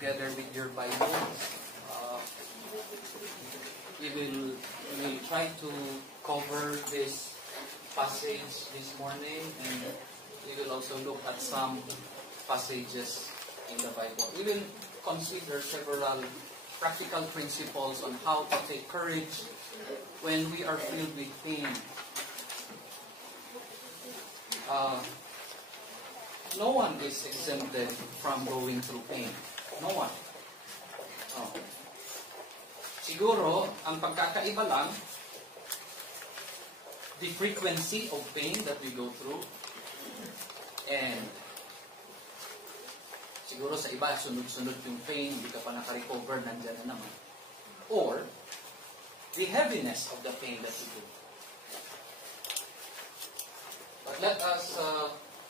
together with your Bible. We will try to cover this passage this morning, and we will also look at some passages in the Bible. We will consider several practical principles on how to take courage when we are filled with pain. No one is exempted from going through pain. No one. Siguro, ang pagkakaiba lang, the frequency of pain that we go through, and siguro sa iba, sunod-sunod yung pain, hindi ka pa naka-recover, nandyan na naman. Or, the heaviness of the pain that you do. But let us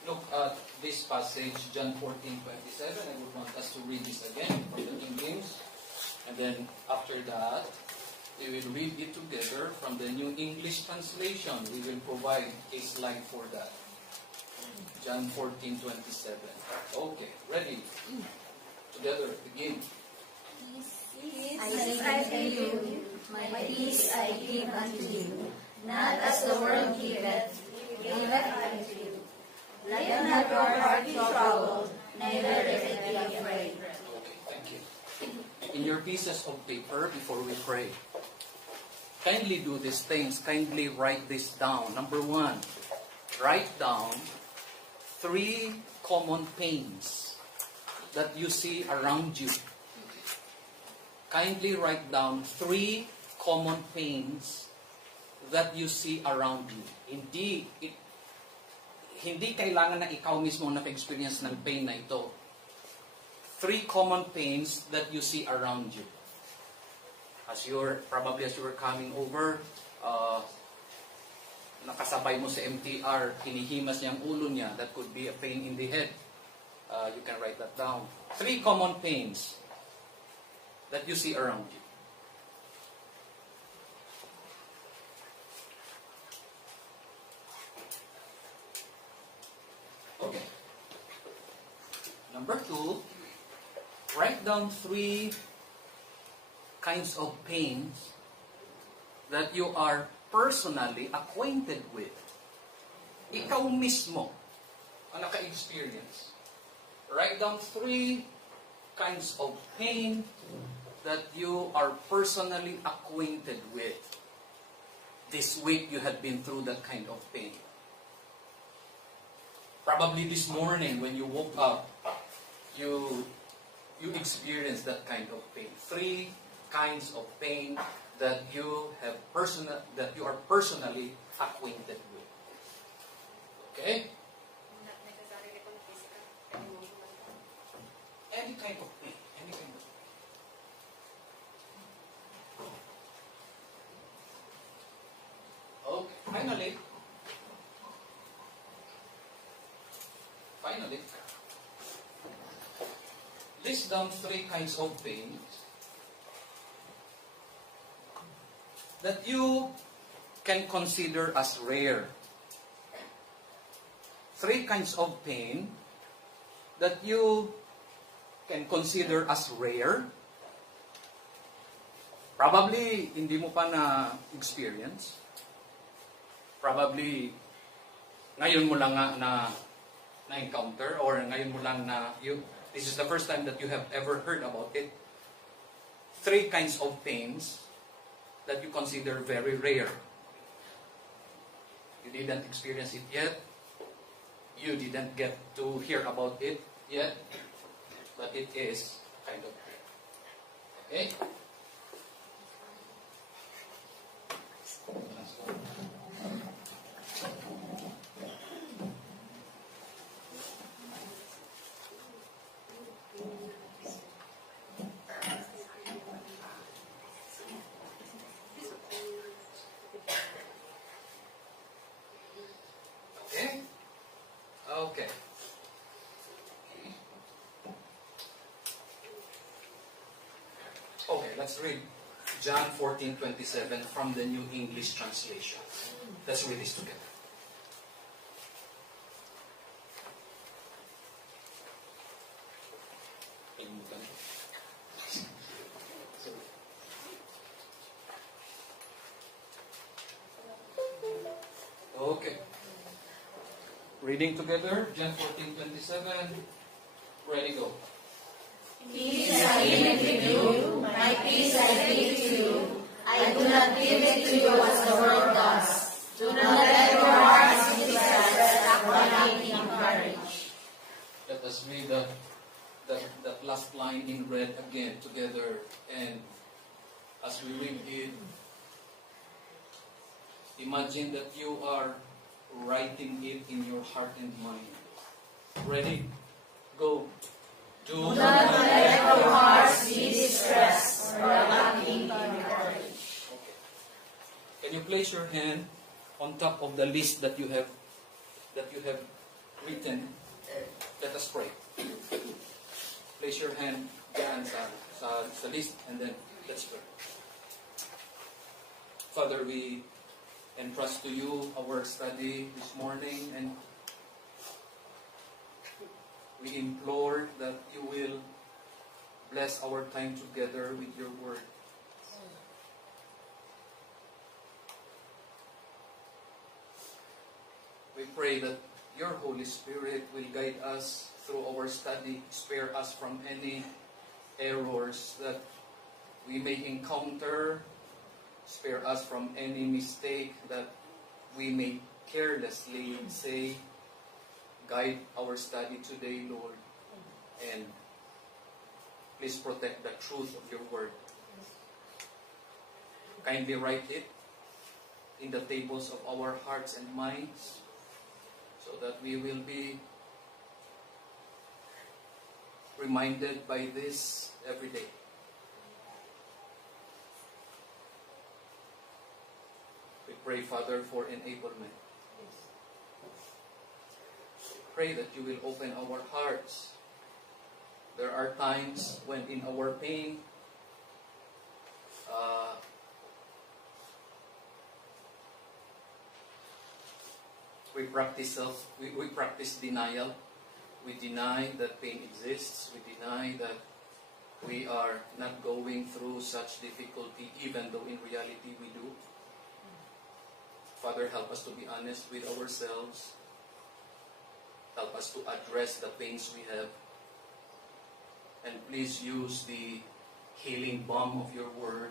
look at this passage, John 14:27. I would want us to read this again from the King James. And then, after that, we will read it together from the New English Translation. We will provide a slide for that. John 14:27. Okay, ready? Together, begin. Peace I give you, my peace I give unto you. Not as the world giveth, giveth I to you. Let not your heart be troubled, neither let it be afraid. Okay, thank you. In your pieces of paper, before we pray, kindly do these things. Kindly write this down. Number 1, write down 3 common pains that you see around you. Kindly write down 3 common pains that you see around you. Hindi kailangan na ikaw mismo naka-experience ng pain na ito. 3 common pains that you see around you. As you were coming over, nakasabay mo sa MTR, hinihimas niya ang ulo niya, that could be a pain in the head. You can write that down. 3 common pains that you see around you. Okay. Number 2, write down 3 kinds of pains that you are personally acquainted with. Ikaw mismo ang naka-experience. Write down 3 kinds of pain that you are personally acquainted with. This week you have been through that kind of pain. Probably this morning when you woke up, you experienced that kind of pain. 3 kinds of pain that you are personally acquainted with. Okay? Any kind of pain. Any kind of pain. Okay. Finally, list down 3 kinds of pain that you can consider as rare. 3 kinds of pain that you can consider as rare. Probably, hindi mo pa na-experience. Probably, ngayon mo lang na-encounter, or ngayon mo lang this is the first time that you have ever heard about it. 3 kinds of pains that you consider very rare. You didn't experience it yet. You didn't get to hear about it yet. But it is kind of rare. Okay? Okay. Okay, let's read John 14:27 from the New English Translation. Let's read this together. Reading together, John 14:27. Ready, go. Peace I leave with you, my peace I give to you. I do not give it to you as the world does. Do not let your hearts be distressed, or not be encouraged. Let us read that last line in red again together. And as we read it, imagine that you are writing it in your heart and mind. Ready? Go. Do not let your hearts be distressed, or not be encouraged. Okay. Can you place your hand on top of the list that you have written? Let us pray. Place your hand diyan sa list, and then let's pray. Father, we entrust to you our study this morning, and we implore that you will bless our time together with your word. We pray that your Holy Spirit will guide us through our study, spare us from any errors that we may encounter, spare us from any mistake that we may carelessly say. Guide our study today, Lord, and please protect the truth of your word. Kindly write it in the tables of our hearts and minds, so that we will be reminded by this every day. We pray, Father, for enablement. Pray that you will open our hearts. There are times when in our pain, we practice denial. We deny that pain exists. We deny that we are not going through such difficulty, even though in reality we do. Father, help us to be honest with ourselves. Help us to address the pains we have. And please use the healing balm of your word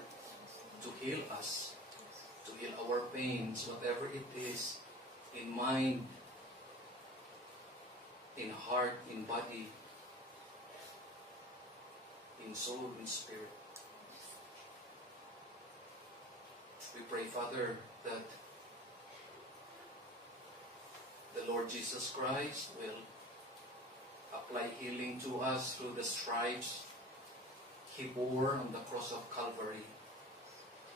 to heal us, to heal our pains, whatever it is, in mind, in heart, in body, in soul, in spirit. We pray, Father, that the Lord Jesus Christ will apply healing to us through the stripes He bore on the cross of Calvary.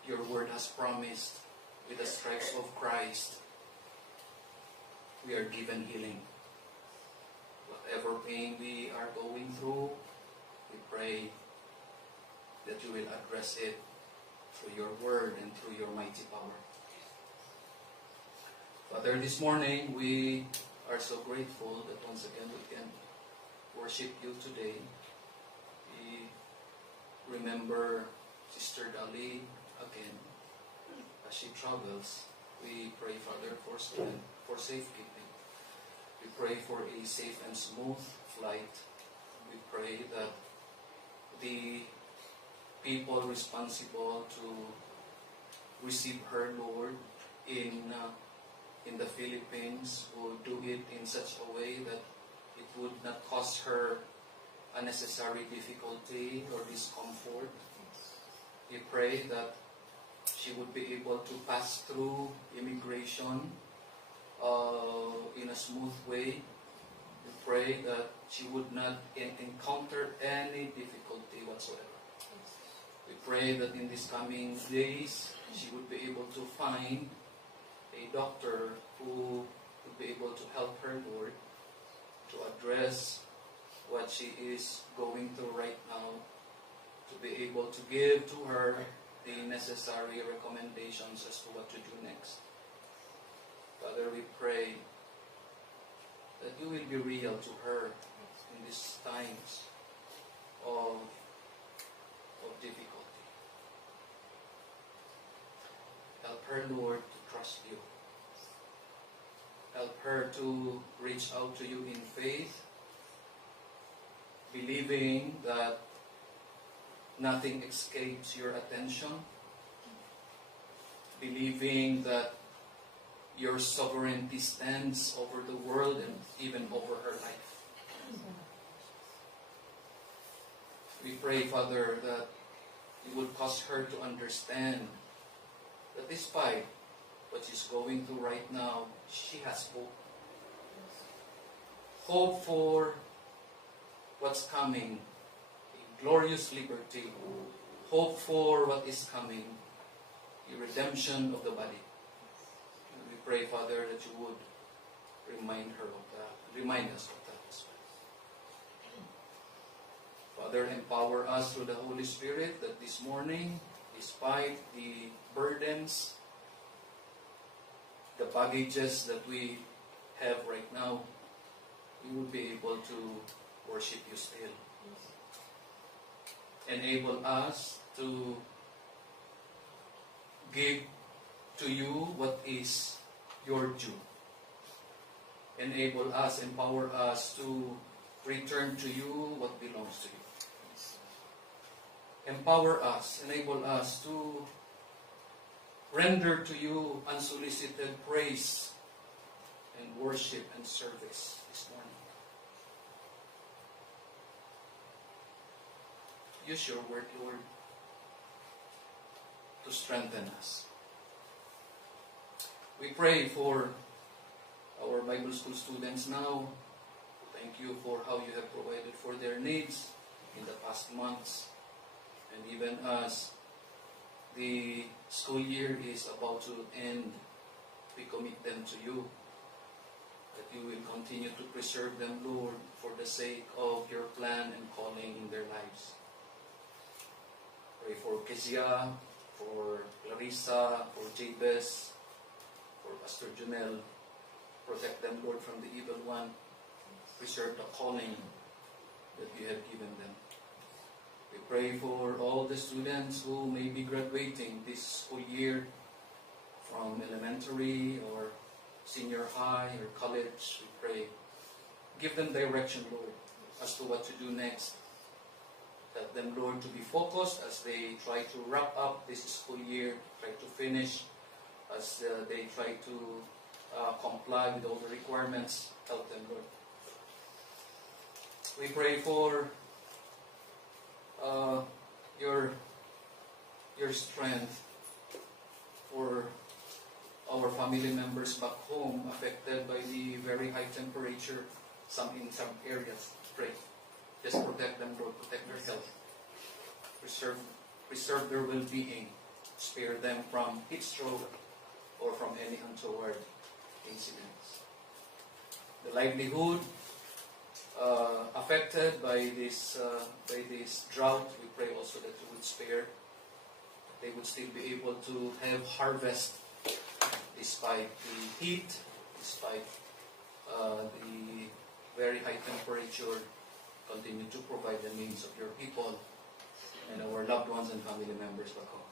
Your word has promised, with the stripes of Christ, we are given healing. Whatever pain we are going through, we pray that you will address it through your word and through your mighty power. Father, this morning we are so grateful that once again we can worship you today. We remember Sister Dali again as she travels. We pray, Father, for strength, for safekeeping. We pray for a safe and smooth flight. We pray that the people responsible to receive her, Lord, in the Philippines will do it in such a way that it would not cause her unnecessary difficulty or discomfort. We pray that she would be able to pass through immigration in a smooth way. We pray that she would not encounter any difficulty whatsoever. We pray that in these coming days, she would be able to find a doctor who would be able to help her, Lord, to address what she is going through right now, to be able to give to her the necessary recommendations as to what to do next. Father, we pray that you will be real to her in these times of difficulty. Help her, Lord, to trust you. Help her to reach out to you in faith, believing that nothing escapes your attention, believing that your sovereignty stands over the world and even over her life. We pray, Father, that you would cause her to understand that despite what she's going through right now, she has hope. Hope for what's coming, a glorious liberty. Hope for what is coming, the redemption of the body. And we pray, Father, that you would remind her of that, remind us of that as well. Father, empower us through the Holy Spirit that this morning, despite the burdens, the baggages that we have right now, we will be able to worship you still. Enable us to give to you what is your due. Enable us, empower us to return to you what belongs to you. Empower us, enable us to render to you unsolicited praise and worship and service this morning. Use your word, Lord, to strengthen us. We pray for our Bible school students now. Thank you for how you have provided for their needs in the past months. And even as the school year is about to end, we commit them to you. That you will continue to preserve them, Lord, for the sake of your plan and calling in their lives. Pray for Kezia, for Clarissa, for Jabez, for Pastor Junel. Protect them, Lord, from the evil one. Preserve the calling that you have given them. We pray for all the students who may be graduating this school year from elementary or senior high or college. We pray. Give them direction, Lord, as to what to do next. Help them, Lord, to be focused as they try to wrap up this school year, try to finish, as they try to comply with all the requirements. Help them, Lord. We pray for your strength for our family members back home affected by the very high temperature, in some areas. Pray. Just protect them, Lord. Protect their health. Preserve their well-being. Spare them from heat stroke or from any untoward incidents. The livelihood affected by this drought, we pray also that you would spare. They would still be able to have harvest despite the heat, despite the very high temperature. Continue to provide the needs of your people and our loved ones and family members back home.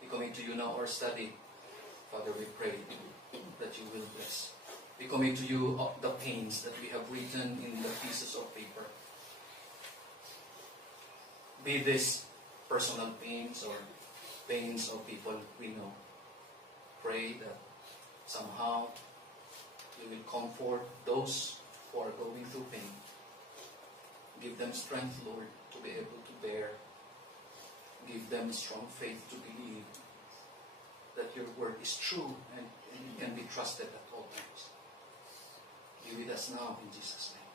We commit to you now our study. Father, we pray that you will bless. We commit to you the pains that we have written in the pieces of paper. Be this personal pains or pains of people we know. Pray that somehow you will comfort those who are going through pain. Give them strength, Lord, to be able to bear. Give them strong faith to believe that your word is true and it can be trusted at all times. Be with us now in Jesus' name.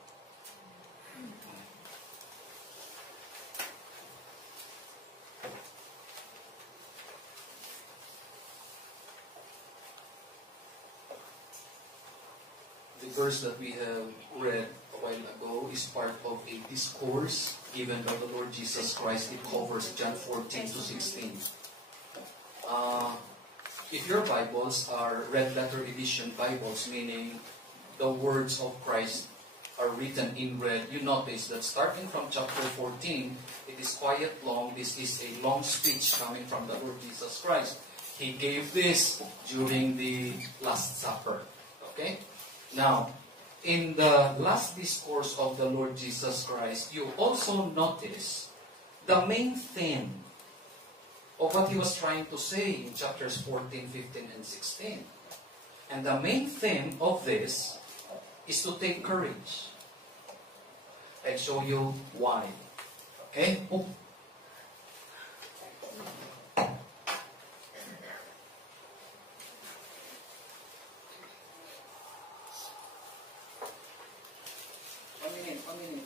Amen. The verse that we have read a while ago is part of a discourse given by the Lord Jesus Christ. It covers John 14 to 16. If your Bibles are red letter edition Bibles, meaning the words of Christ are written in red, you notice that starting from chapter 14, it is quite long. This is a long speech coming from the Lord Jesus Christ. He gave this during the Last Supper. Okay? Now, in the last discourse of the Lord Jesus Christ, you also notice the main theme of what he was trying to say in chapters 14, 15, and 16. And the main theme of this is to take courage. I'll show you why. Okay? Oh. One minute.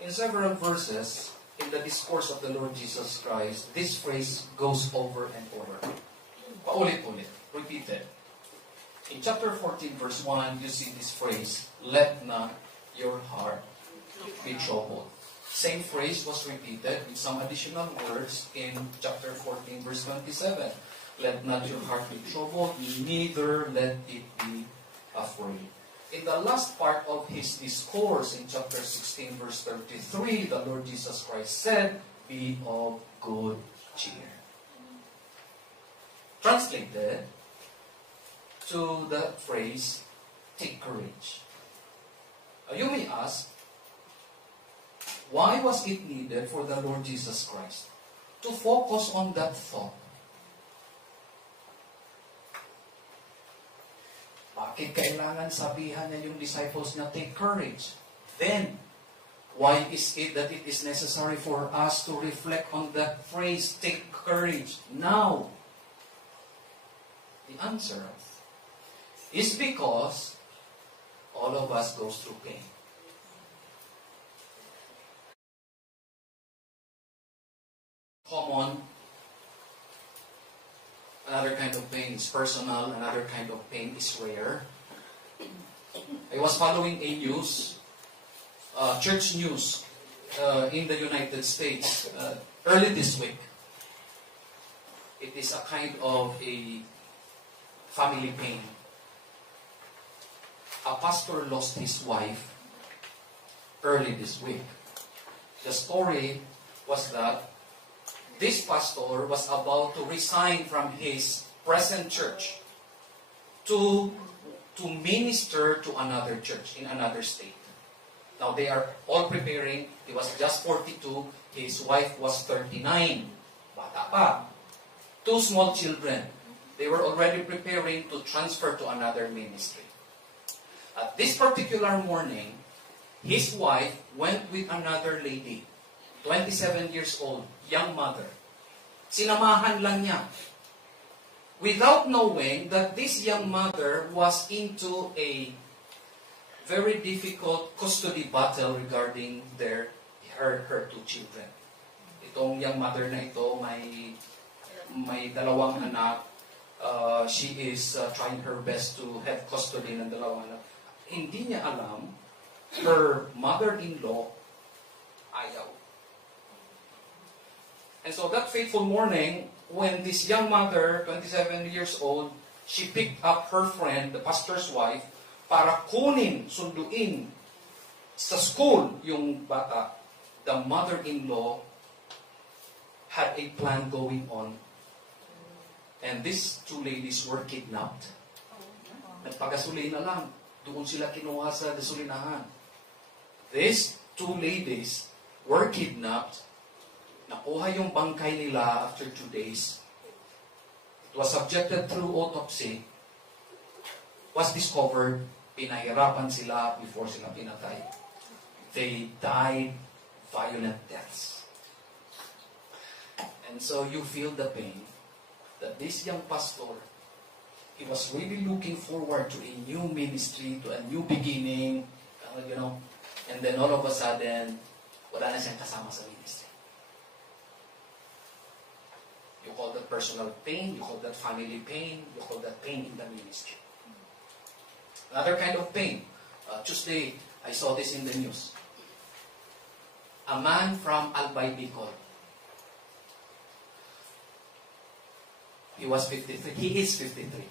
In several verses, in the discourse of the Lord Jesus Christ, this phrase goes over and over. Paulit-ulit, repeated. In chapter 14, verse 1, you see this phrase, let not your heart be troubled. Same phrase was repeated with some additional words in chapter 14, verse 27. Let not your heart be troubled, neither let it be afraid. In the last part of his discourse in chapter 16, verse 33, the Lord Jesus Christ said, be of good cheer. Translated to the phrase, take courage. You may ask, why was it needed for the Lord Jesus Christ to focus on that thought? Bakit kailangan sabihan niya yung disciples niya, take courage? Then, why is it that it is necessary for us to reflect on that phrase, take courage, now? The answer is because all of us goes through pain. Common. Another kind of pain is personal. Another kind of pain is rare. I was following a news, church news in the United States early this week. It is a kind of a family pain. A pastor lost his wife early this week. The story was that this pastor was about to resign from his present church to minister to another church in another state. Now they are all preparing. He was just 42. His wife was 39. Bata pa. 2 small children. They were already preparing to transfer to another ministry. At this particular morning, his wife went with another lady, 27 years old, young mother. Sinamahan lang niya. Without knowing that this young mother was into a very difficult custody battle regarding her 2 children. Itong young mother na ito, may 2 anak. She is trying her best to have custody ng 2 anak. Hindi niya alam, her mother-in-law ayaw. And so that fateful morning, when this young mother, 27 years old, she picked up her friend, the pastor's wife, para sunduin sa school yung bata, the mother-in-law had a plan going on. And these 2 ladies were kidnapped. Nagpagasuli na lang. Doon sila kinuha sa gasolinahan. These 2 ladies were kidnapped. Nakuha yung bangkay nila after 2 days. It was subjected through autopsy. Was discovered, pinahirapan sila before sila pinatay. They died violent deaths. And so you feel the pain that this young pastor, he was really looking forward to a new ministry, to a new beginning, and then all of a sudden, wala na siyang kasama sa ministry. You call that personal pain, you call that family pain, you call that pain in the ministry. Another kind of pain. Tuesday, I saw this in the news. A man from Albay, Bicol. He was 53. He is 53.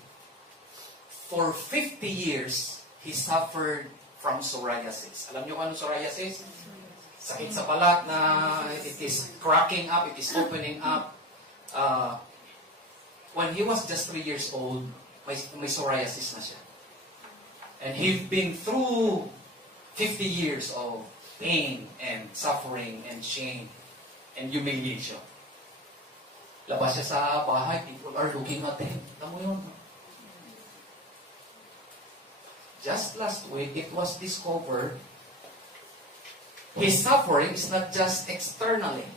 For 50 years, he suffered from psoriasis. Alam niyo kung ano psoriasis? Sakit sa balat na it is cracking up, it is opening up. When he was just 3 years old, may psoriasis na siya. And he's been through 50 years of pain and suffering and shame and humiliation. Labas siya sa bahay, people are looking at him. Tamo yun. Just last week, it was discovered his suffering is not just externally.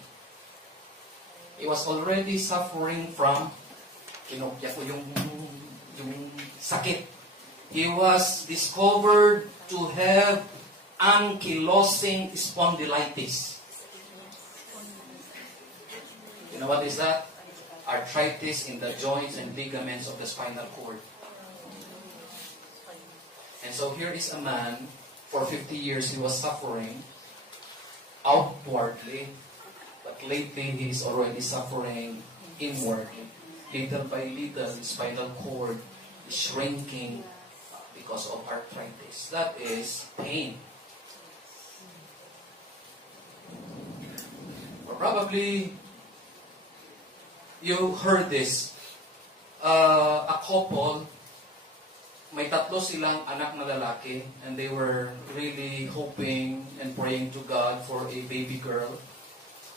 He was already suffering from yung sakit. He was discovered to have ankylosing spondylitis. You know what is that? Arthritis in the joints and ligaments of the spinal cord. And so here is a man, for 50 years he was suffering outwardly, but lately he is already suffering inwardly. Little by little, the spinal cord is shrinking because of arthritis. That is pain. Or probably you heard this. A couple, may 3 silang anak na lalaki, and they were really hoping and praying to God for a baby girl.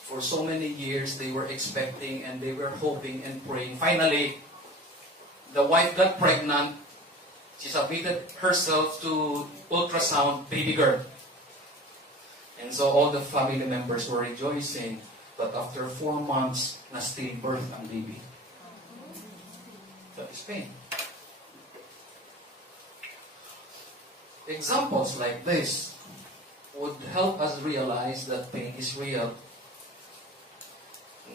For so many years, they were expecting and they were hoping and praying. Finally, the wife got pregnant. She submitted herself to ultrasound baby girl. And so all the family members were rejoicing. But after 4 months, na stillbirth ang baby. That is pain. Examples like this would help us realize that pain is real.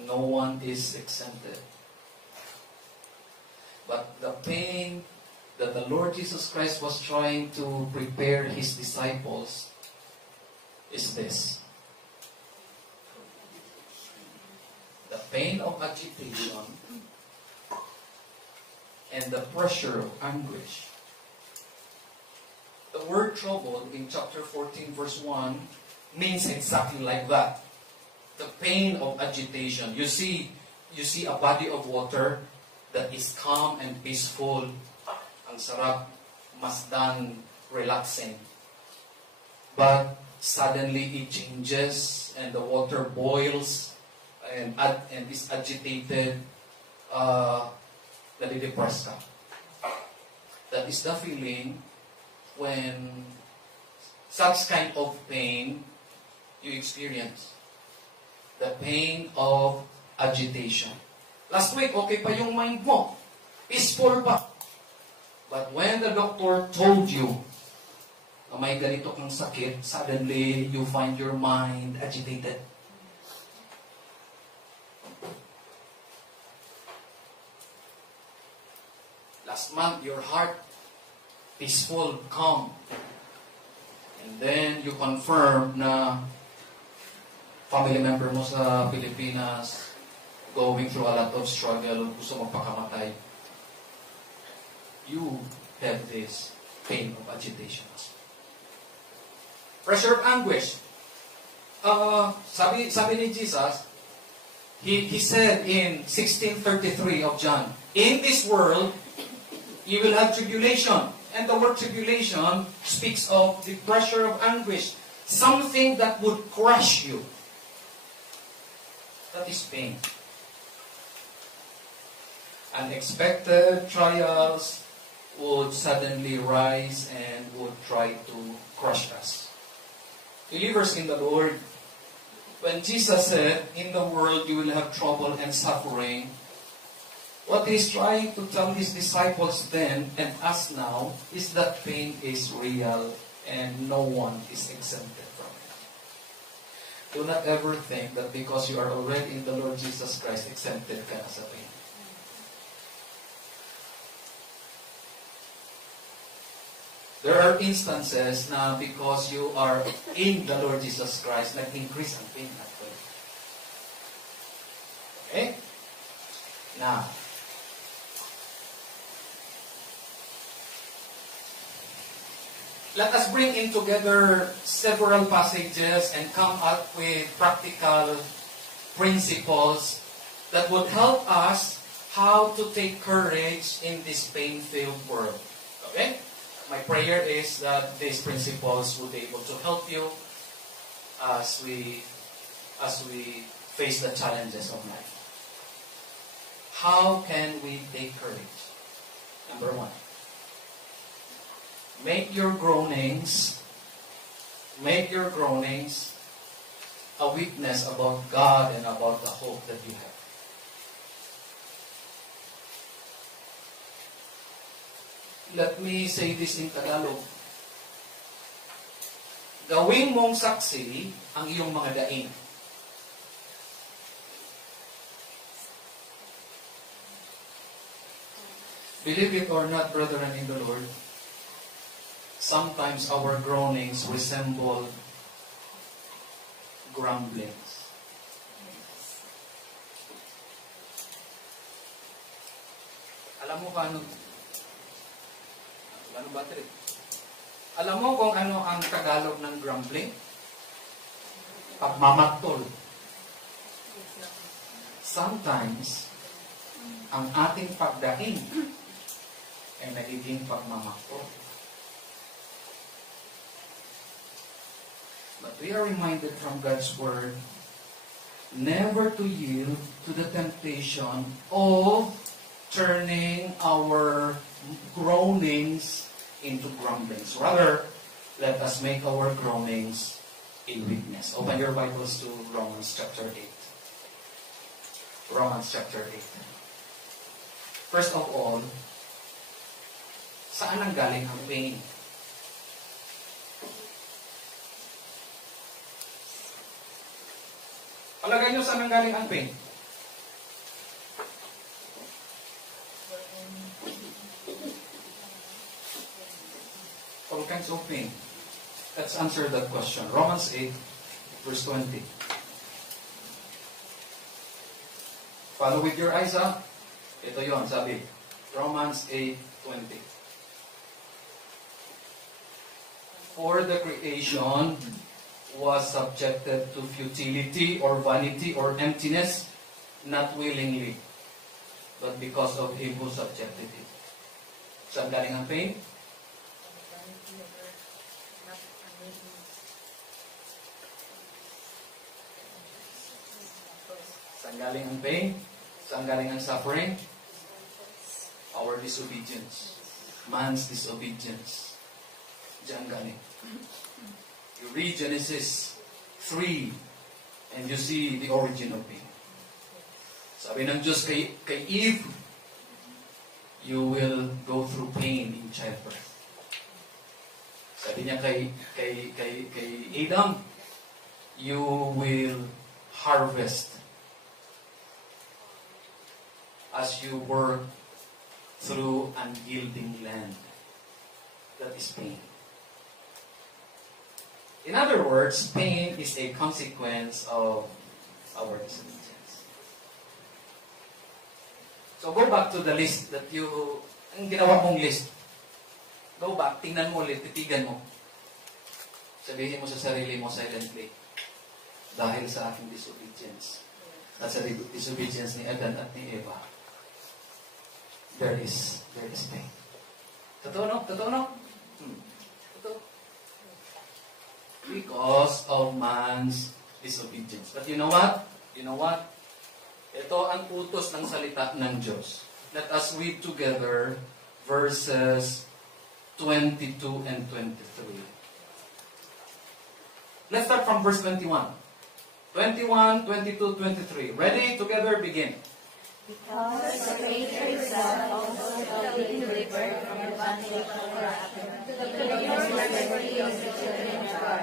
No one is exempted. But the pain that the Lord Jesus Christ was trying to prepare His disciples is this. The pain of agitation and the pressure of anguish. The word trouble in chapter 14 verse 1 means exactly like that. The pain of agitation. You see a body of water that is calm and peaceful. Ang sarap, masdan, relaxing. But suddenly it changes and the water boils and is agitated. Nadidepress ka. That is the feeling when such kind of pain you experience. The pain of agitation. Last week, okay pa yung mind mo. Peaceful pa. But when the doctor told you na may ganito kang sakit, suddenly you find your mind agitated. Last month, your heart peaceful, calm. And then you confirm na family member mo sa Pilipinas going through a lot of struggle, gusto magpakamatay. You have this pain of agitation. Pressure of anguish. Sabi ni Jesus, he said in 16:33 of John, in this world, you will have tribulation. And the word tribulation speaks of the pressure of anguish. Something that would crush you. That is pain. Unexpected trials would suddenly rise and would try to crush us. Believers in the Lord, when Jesus said, in the world you will have trouble and suffering, what He's trying to tell His disciples then and us now is that pain is real and no one is exempted from it. Do not ever think that because you are already in the Lord Jesus Christ, exempted ka na sa pain. There are instances na because you are in the Lord Jesus Christ, nag-increase ang pain actually. Okay? Now, let us bring in together several passages and come up with practical principles that would help us how to take courage in this pain-filled world. Okay? My prayer is that these principles will be able to help you as we face the challenges of life. How can we take courage? Number one, make your groanings a witness about God and about the hope that you have. Let me say this in Tagalog. Gawin mong saksi ang iyong mga daing. Believe it or not, brethren in the Lord, sometimes our groanings resemble grumblings. Alam mo paano battery? Alam mo kung ano ang Tagalog ng grumbling? Pagmamatol. Sometimes, ang ating pagdaing ay nagiging pagmamatol. But we are reminded from God's Word never to yield to the temptation of turning our groanings into grumblings. Rather, let us make our groanings a witness. Open your Bibles to Romans chapter 8. Romans chapter 8. First of all, saan ang galing ang pain? Palagay nyo saan ang galing ang pain? All kinds of pain. Let's answer that question. Romans 8, verse 20. Follow with your eyes, ha? Ito yon, sabi. Romans 8:20. For the creation was subjected to futility or vanity or emptiness, not willingly, but because of Him who subjected it. Saan galing ang pain? Saan galing ang pain? Saan galing ang suffering? Our disobedience. Man's disobedience. Diyan galing. You read Genesis 3 and you see the origin of pain. Sabi ng Diyos kay Eve, you will go through pain in childbirth. Sabi niya kay Adam, you will harvest as you work through unyielding land. That is pain. In other words, pain is a consequence of our disobedience. So go back to the list that ang ginawa mong list. Go back, tingnan mo ulit, titigan mo. Sabihin mo sa sarili mo silently, dahil sa aking disobedience, at sa disobedience ni Adan at ni Eva, there is pain. Totoo no? Totoo no? Totoo. Because of man's disobedience. But you know what? You know what? Ito ang utos ng salita ng Diyos. Let us read together verses 22 and 23. Let's start from verse 21. 21, 22, 23. Ready? Together, begin. Because the Creator Himself also shall be delivered from the bondage of corruption, to the liberty of the children of God.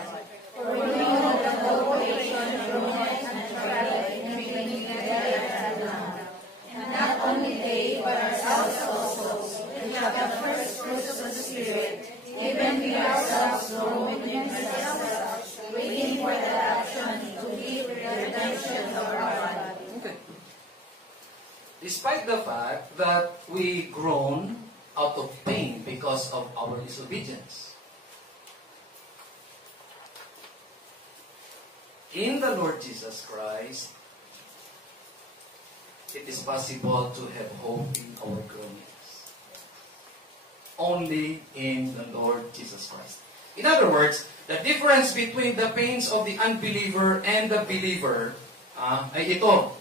For we know that the whole creation groaneth and travaileth in pain together until now. And not only they, but ourselves also, which have the first fruits of the Spirit, even we ourselves groan within ourselves, waiting for the adoption to be the redemption of our body. Okay. Despite the fact that we groan out of pain because of our disobedience, in the Lord Jesus Christ, it is possible to have hope in our groanings. Only in the Lord Jesus Christ. In other words, the difference between the pains of the unbeliever and the believer ay ito.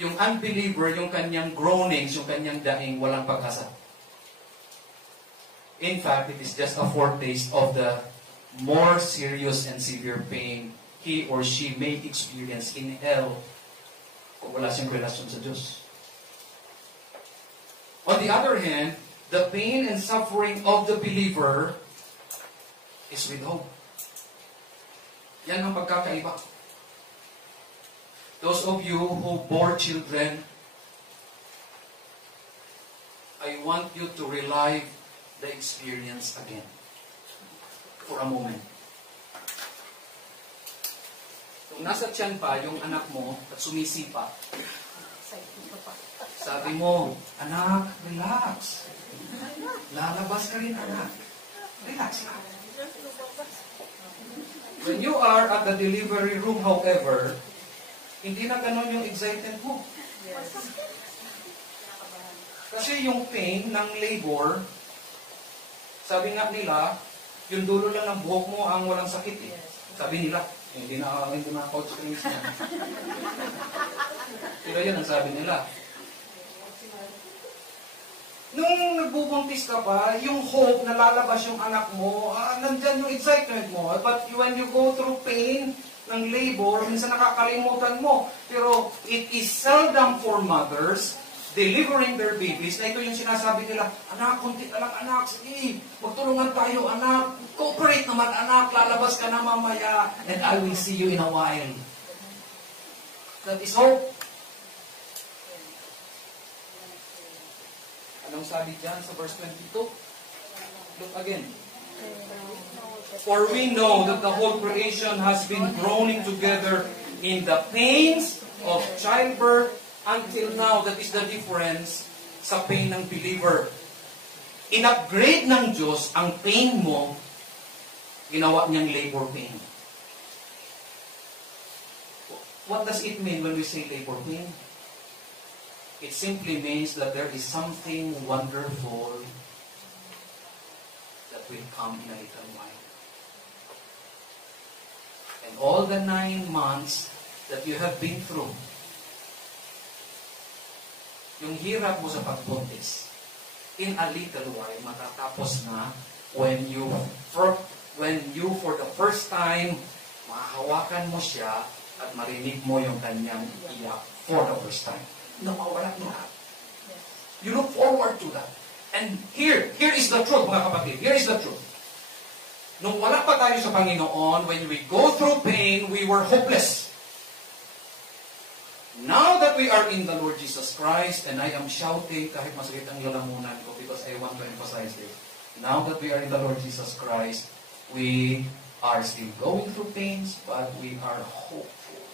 Yung unbeliever, yung kanyang groanings, yung kanyang daing, walang pag-asa. In fact, it is just a foretaste of the more serious and severe pain he or she may experience in hell kung wala siyang relasyon sa Diyos. On the other hand, the pain and suffering of the believer is with hope. Yan ang pagkakaiba. Those of you who bore children, I want you to relive the experience again for a moment. Kung nasa tiyan pa yung anak mo at sumisipa, sabi mo, anak, relax. Lalabas ka rin, anak. Relax lang. When you are at the delivery room, however, hindi na ganon yung excitement mo. Kasi yung pain ng labor, sabi nga nila, yung dulo lang ng buhok mo ang walang sakit eh. Sabi nila, hindi na coach rings niya. Pero yun ang sabi nila. Nung nagbubuntis ka pa, yung hope na lalabas yung anak mo, nandyan yung excitement mo. But when you go through pain ng labor, minsan nakakalimutan mo. Pero it is seldom for mothers delivering their babies na ito yung sinasabi nila, anak, kunti na lang anak, sige, magtulungan tayo anak, cooperate naman anak, lalabas ka na mamaya, and I will see you in a while. That is hope. Anong sabi dyan sa verse 22? Look again. For we know that the whole creation has been groaning together in the pains of childbirth until now. That is the difference sa pain ng believer. In-upgrade ng Diyos ang pain mo, ginawa niyang labor pain. What does it mean when we say labor pain? It simply means that there is something wonderful that will come in a little while. And all the 9 months that you have been through, yung hirap mo sa pagbuntis, in a little while, matatapos na when you for the first time, mahawakan mo siya at marinig mo yung kanyang iyak for the first time. Nawawala na. You look forward to that. And here is the truth, mga kapatid. Here is the truth. Nung wala pa tayo sa Panginoon, when we go through pain, we were hopeless. Now that we are in the Lord Jesus Christ, and I am shouting kahit masakit ang lalamunan ko because I want to emphasize this. Now that we are in the Lord Jesus Christ, we are still going through pains, but we are hopeful.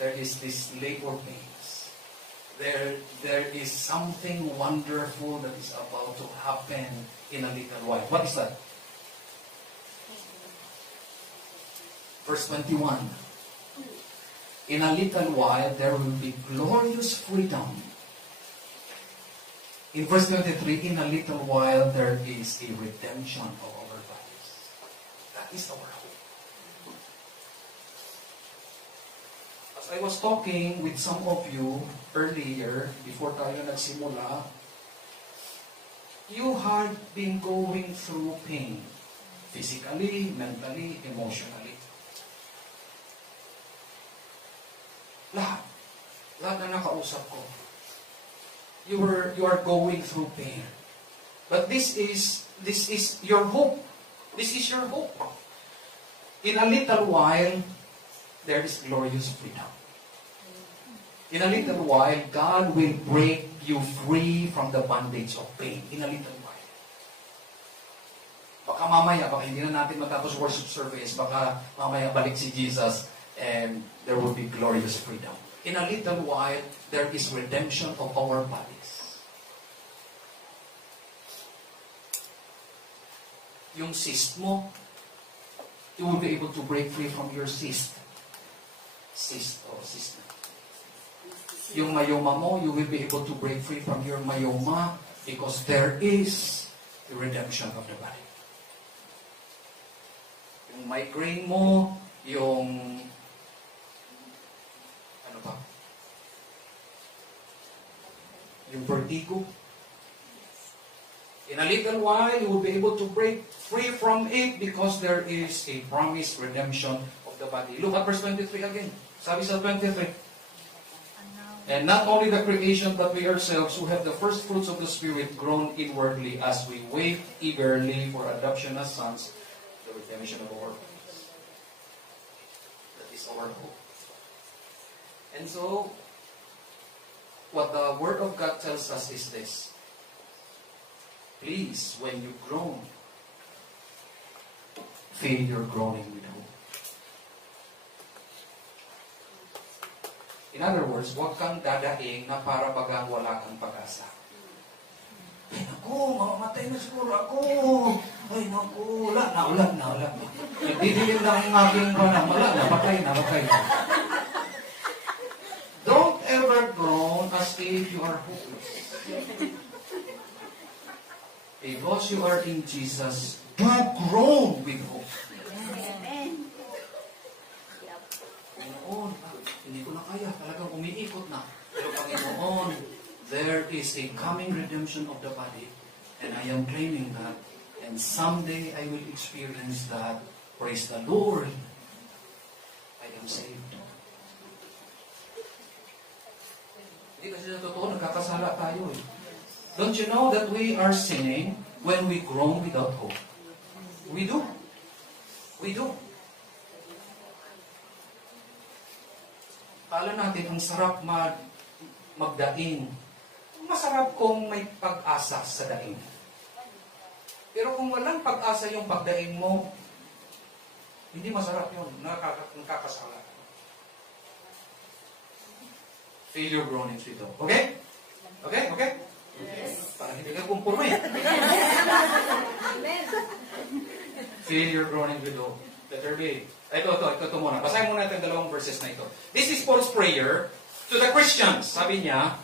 There is this labor pains. There is something wonderful that is about to happen in a little while. What is that? Verse 21. In a little while, there will be glorious freedom. In verse 23, in a little while, there is a redemption of our bodies. That is our hope. I was talking with some of you earlier, before tayo nagsimula, you had been going through pain, physically, mentally, emotionally. Lahat na nakausap ko. You are going through pain. But this is your hope. This is your hope. In a little while, there is glorious freedom. In a little while, God will break you free from the bondage of pain. In a little while. Baka mamaya, baka hindi na natin matapos worship service, baka mamaya balik si Jesus and there will be glorious freedom. In a little while, there is redemption of our bodies. Yung cyst mo, You will be able to break free from your cyst. Cyst or cyst. Yung myoma mo, you will be able to break free from your myoma because there is the redemption of the body. Yung migraine mo, yung ano ba? Yung vertigo. In a little while, you will be able to break free from it because there is a promised redemption of the body. Look at verse 23 again. Sabi sa 23. And not only the creation, but we ourselves who have the first fruits of the Spirit grown inwardly as we wait eagerly for adoption as sons, the redemption of our bodies. That is our hope. And so, what the Word of God tells us is this. Please, when you groan, feel your groaning with hope. In other words, huwag kang dadaing na para bagang wala kang pag-asa. Ay naku, mamamatay na siguro ako. Ay naku, wala na. Nagdidilim na ang aking panang. Wala na, patay na. Don't ever groan as if you are hopeless. Because you are in Jesus, do groan with hope. Amen. Panginoon, hindi ko na kaya. Talagang umiikot na. Pero Panginoon, there is a coming redemption of the body. And I am claiming that. And someday I will experience that. Praise the Lord. I am saved. Hindi kasi sa totoo, nagkakasala tayo eh. Don't you know that we are sinning when we groan without hope? We do. We do. Kala natin, ang sarap magdaing. Masarap kung may pag-asa sa daing. Pero kung walang pag-asa yung pagdaing mo, hindi masarap yun. Nakakasala. Feel your groanings with hope. Okay? Okay? Yes. Para hindi ka kumpurma eh. Amen. Feel your groaning with hope. Letter B. Ito muna. Basahin muna natin dalawang verses na ito. This is Paul's prayer to the Christians. Sabi niya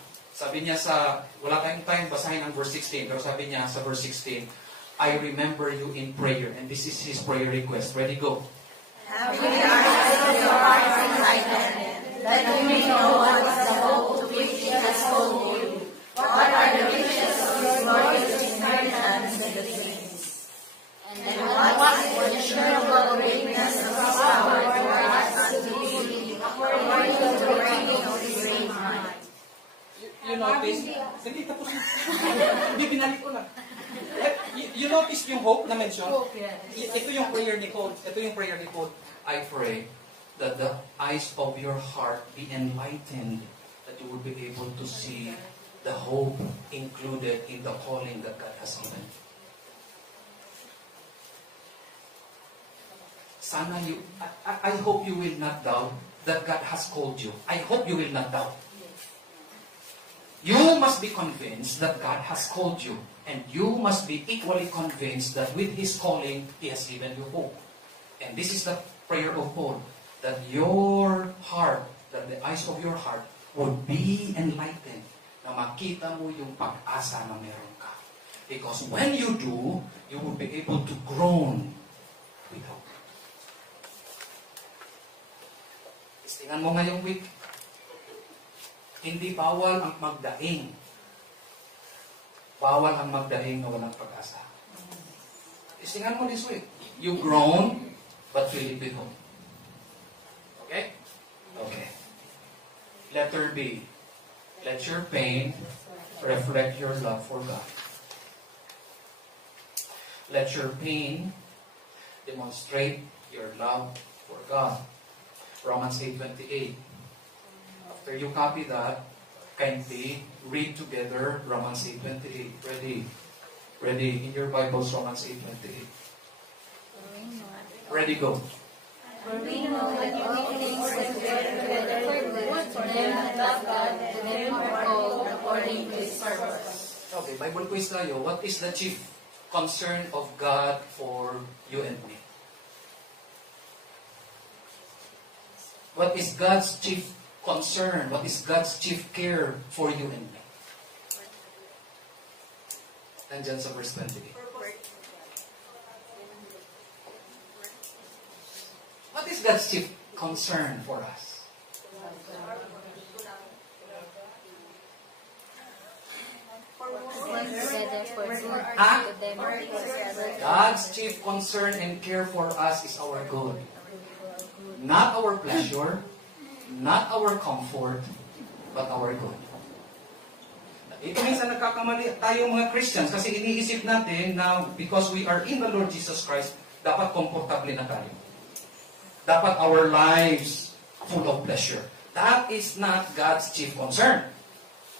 sa, wala tayong time basahin ang verse 16, pero sabi niya sa verse 16, I remember you in prayer. And this is his prayer request. Ready, go. Have the eyes of your hearts enlightened, that you may know what is the hope to which he has called you. What are the riches of his glorious inheritance in the saints? And what is the immeasurable greatness of his power toward us unto believe, according to the working of his great might? You notice? Hindi tapos na. Hindi, binalik ko lang. You notice yung hope na mention? Ito yung prayer ni Paul. I pray that the eyes of your heart be enlightened, that you will be able to see the hope included in the calling that God has given. Sana I hope you will not doubt that God has called you. I hope you will not doubt. You must be convinced that God has called you. And you must be equally convinced that with His calling, He has given you hope. And this is the prayer of Paul, that your heart, that the eyes of your heart would be enlightened, na makita mo yung pag-asa na meron ka. Because when you do, you will be able to groan with hope. Tingnan mo ngayong week, hindi bawal ang magdaing. Bawal ang magdaing na walang pag-asa. Tingnan mo this week. You groan, but feel it with hope. Okay? Okay. Letter B. Let your pain reflect your love for God. Let your pain demonstrate your love for God. Romans 8:28. After you copy that, kindly read together Romans 8:28. Ready? In your Bibles, Romans 8:28. Ready, go. For we know that all things work together for good to them that love God, to them who are called according to His purpose. Okay, Bible quiz tayo. What is the chief concern of God for you and me? What is God's chief concern? What is God's chief care for you and me? Nandyan sa verse 28. What is God's chief concern for us? God's chief concern and care for us is our good. Not our pleasure, not our comfort, but our good. Ito minsan nagkakamali tayo mga Christians kasi iniisip natin na because we are in the Lord Jesus Christ, dapat komportable na tayo. Dapat our lives full of pleasure. That is not God's chief concern.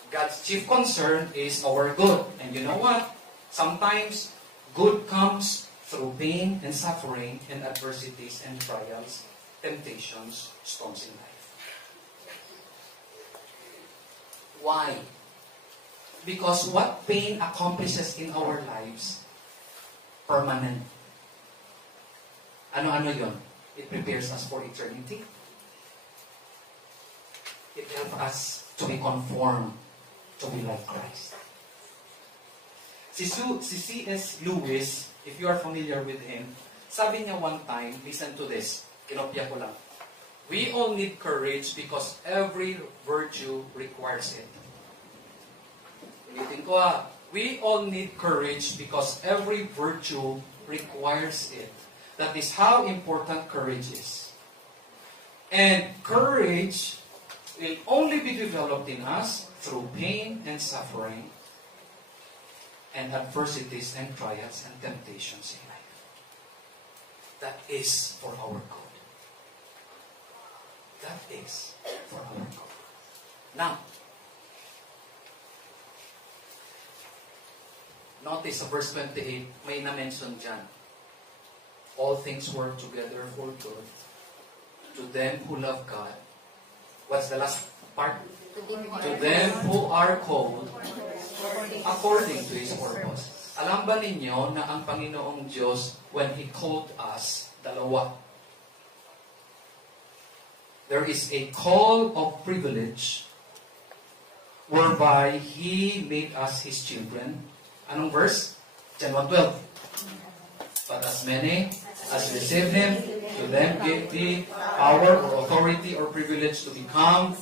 God's chief concern is our good. And you know what? Sometimes good comes through pain and suffering and adversities and trials, temptations, storms in life. Why? Because what pain accomplishes in our lives, permanent. Ano-ano yon? It prepares us for eternity. It helps us to be conformed, to be like Christ. Si C.S. Lewis, if you are familiar with him, sabi niya one time, listen to this, kinopya ko lang. We all need courage because every virtue requires it. Ulitin ko we all need courage because every virtue requires it. That is how important courage is. And courage will only be developed in us through pain and suffering and adversities and trials and temptations in life. That is for our good. That is for our good. Now, notice sa verse 28, may na-mention dyan. All things work together for good to them who love God. What's the last part? To them who are called according to His purpose. Alam ba ninyo na ang Panginoong Diyos, when He called us, dalawa. There is a call of privilege whereby He made us His children. Anong verse? John 1:12. But as many as receive Him, to them give the power or authority or privilege to become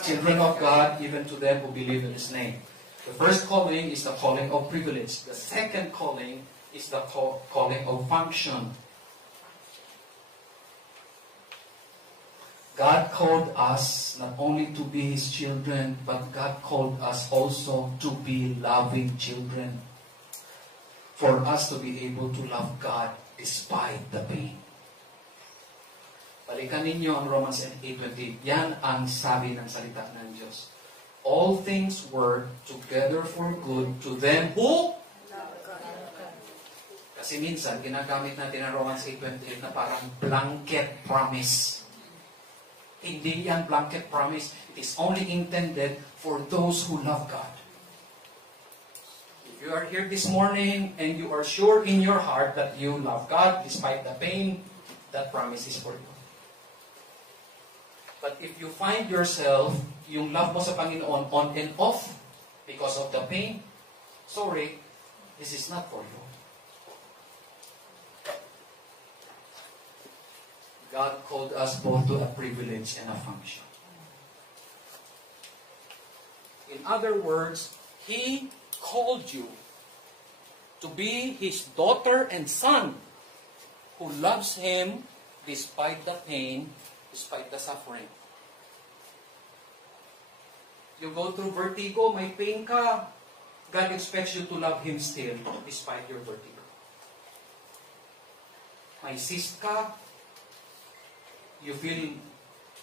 children of God, even to them who believe in His name. The first calling is the calling of privilege. The second calling is the calling of function. God called us not only to be His children, but God called us also to be loving children. For us to be able to love God despite the pain. Balikan ninyo ang Romans 8:28. Yan ang sabi ng salita ng Diyos. All things work together for good to them who love God. Kasi minsan, ginagamit natin ang Romans 8:28 na parang blanket promise. Hindi yan blanket promise. It is only intended for those who love God. If you are here this morning and you are sure in your heart that you love God despite the pain, that promise is for you. But if you find yourself, yung love mo sa Panginoon on and off because of the pain, sorry, this is not for you. God called us both to a privilege and a function. In other words, He called you to be His daughter and son who loves Him despite the pain, despite the suffering. You go through vertigo, may pain ka, God expects you to love Him still despite your vertigo. May cyst ka, you feel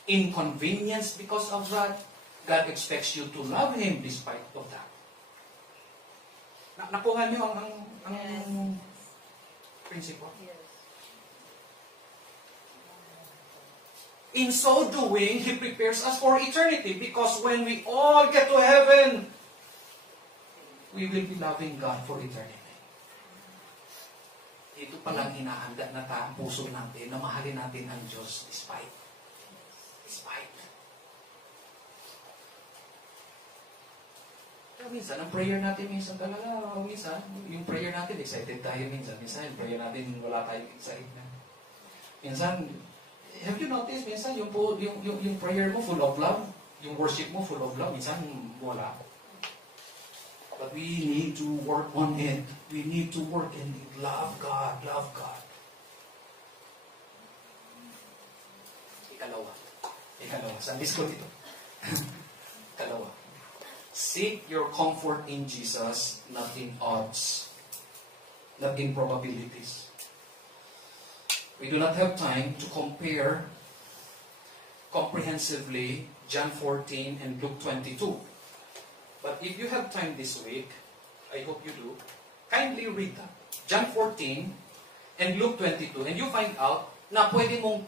inconvenienced because of that, God expects you to love Him despite of that. Nakuha niyo ang principle? Yes. In so doing, He prepares us for eternity because when we all get to heaven, we will be loving God for eternity. Ito palang hinahanda na ang puso natin na mahalin natin ang Diyos despite. Despite. Pero minsan, ang prayer natin minsan talaga, minsan, yung prayer natin, excited tayo minsan. Minsan, yung prayer natin, wala tayong excitement. Minsan, have you noticed, minsan, yung prayer mo full of love, yung worship mo full of love, minsan, wala. But we need to work on it. We need to work and love God, love God. Ikalawa, Sunday school ito. Ikalawa. Seek your comfort in Jesus, not in odds, not in probabilities. We do not have time to compare comprehensively John 14 and Luke 22. But if you have time this week, I hope you do, kindly read that. John 14 and Luke 22, and you find out na pwede mong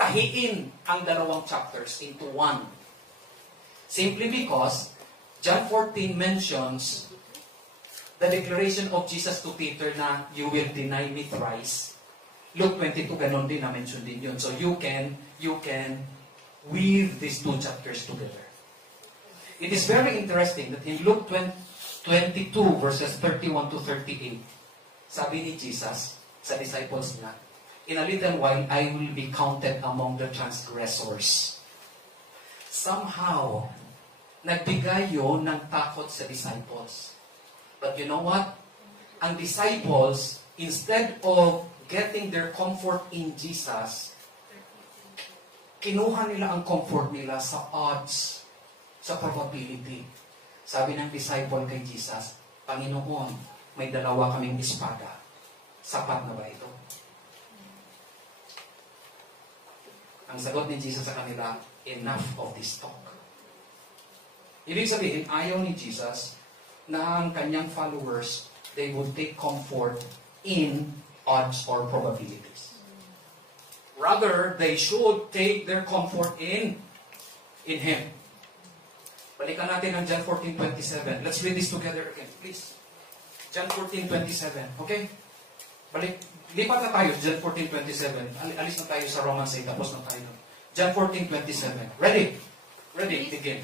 tahiin ang dalawang chapters into one. Simply because John 14 mentions the declaration of Jesus to Peter na you will deny me thrice. Luke 22, ganon din na-mention din yun. So you can weave these two chapters together. It is very interesting that in Luke 22 verses 31 to 38, sabi ni Jesus sa disciples niya, in a little while, I will be counted among the transgressors. Somehow, nagbigay yun ng takot sa disciples. But you know what? Ang disciples, instead of getting their comfort in Jesus, kinuha nila ang comfort nila sa odds, sa probability. Sabi ng disciple kay Jesus, Panginoon, may dalawa kaming espada. Sapat na ba ito? Ang sagot ni Jesus sa kanila, enough of this talk. Ibig sabihin, ayaw ni Jesus na ang kanyang followers, they would take comfort in odds or probabilities. Rather, they should take their comfort in Him. Balikan natin ang John 14:27. Let's read this together again, please. John 14:27. Okay? Lipat na tayo, John 14:27. Alis na tayo sa Romans 8, tapos na tayo. John 14:27. Ready? Ready, begin.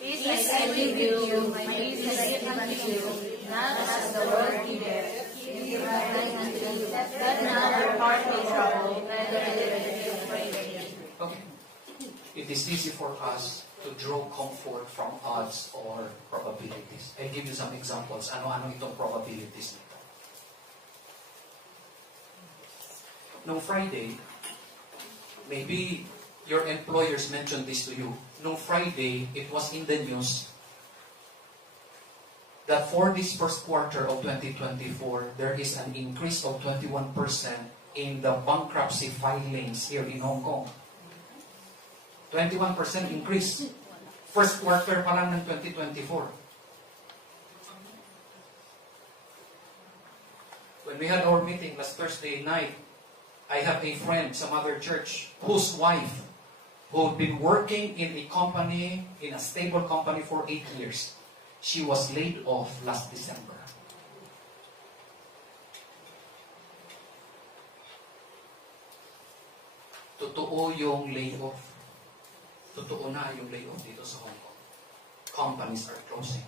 Peace I leave with you, my peace I give unto you, not as the world giveth, give I unto you. Let not your heart be troubled, neither let it be afraid. Okay. It is easy for us to draw comfort from odds or probabilities. I'll give you some examples. Ano-ano itong probabilities nito. Nung Friday, maybe your employers mentioned this to you. Nung Friday, it was in the news that for this first quarter of 2024, there is an increase of 21% in the bankruptcy filings here in Hong Kong. 21% increase. First quarter pa lang ng 2024. When we had our meeting last Thursday night, I have a friend, some other church, whose wife, who had been working in a company, in a stable company for 8 years. She was laid off last December. Totoo yung layoff. Totoo na yung layoff dito sa Hong Kong. Companies are closing.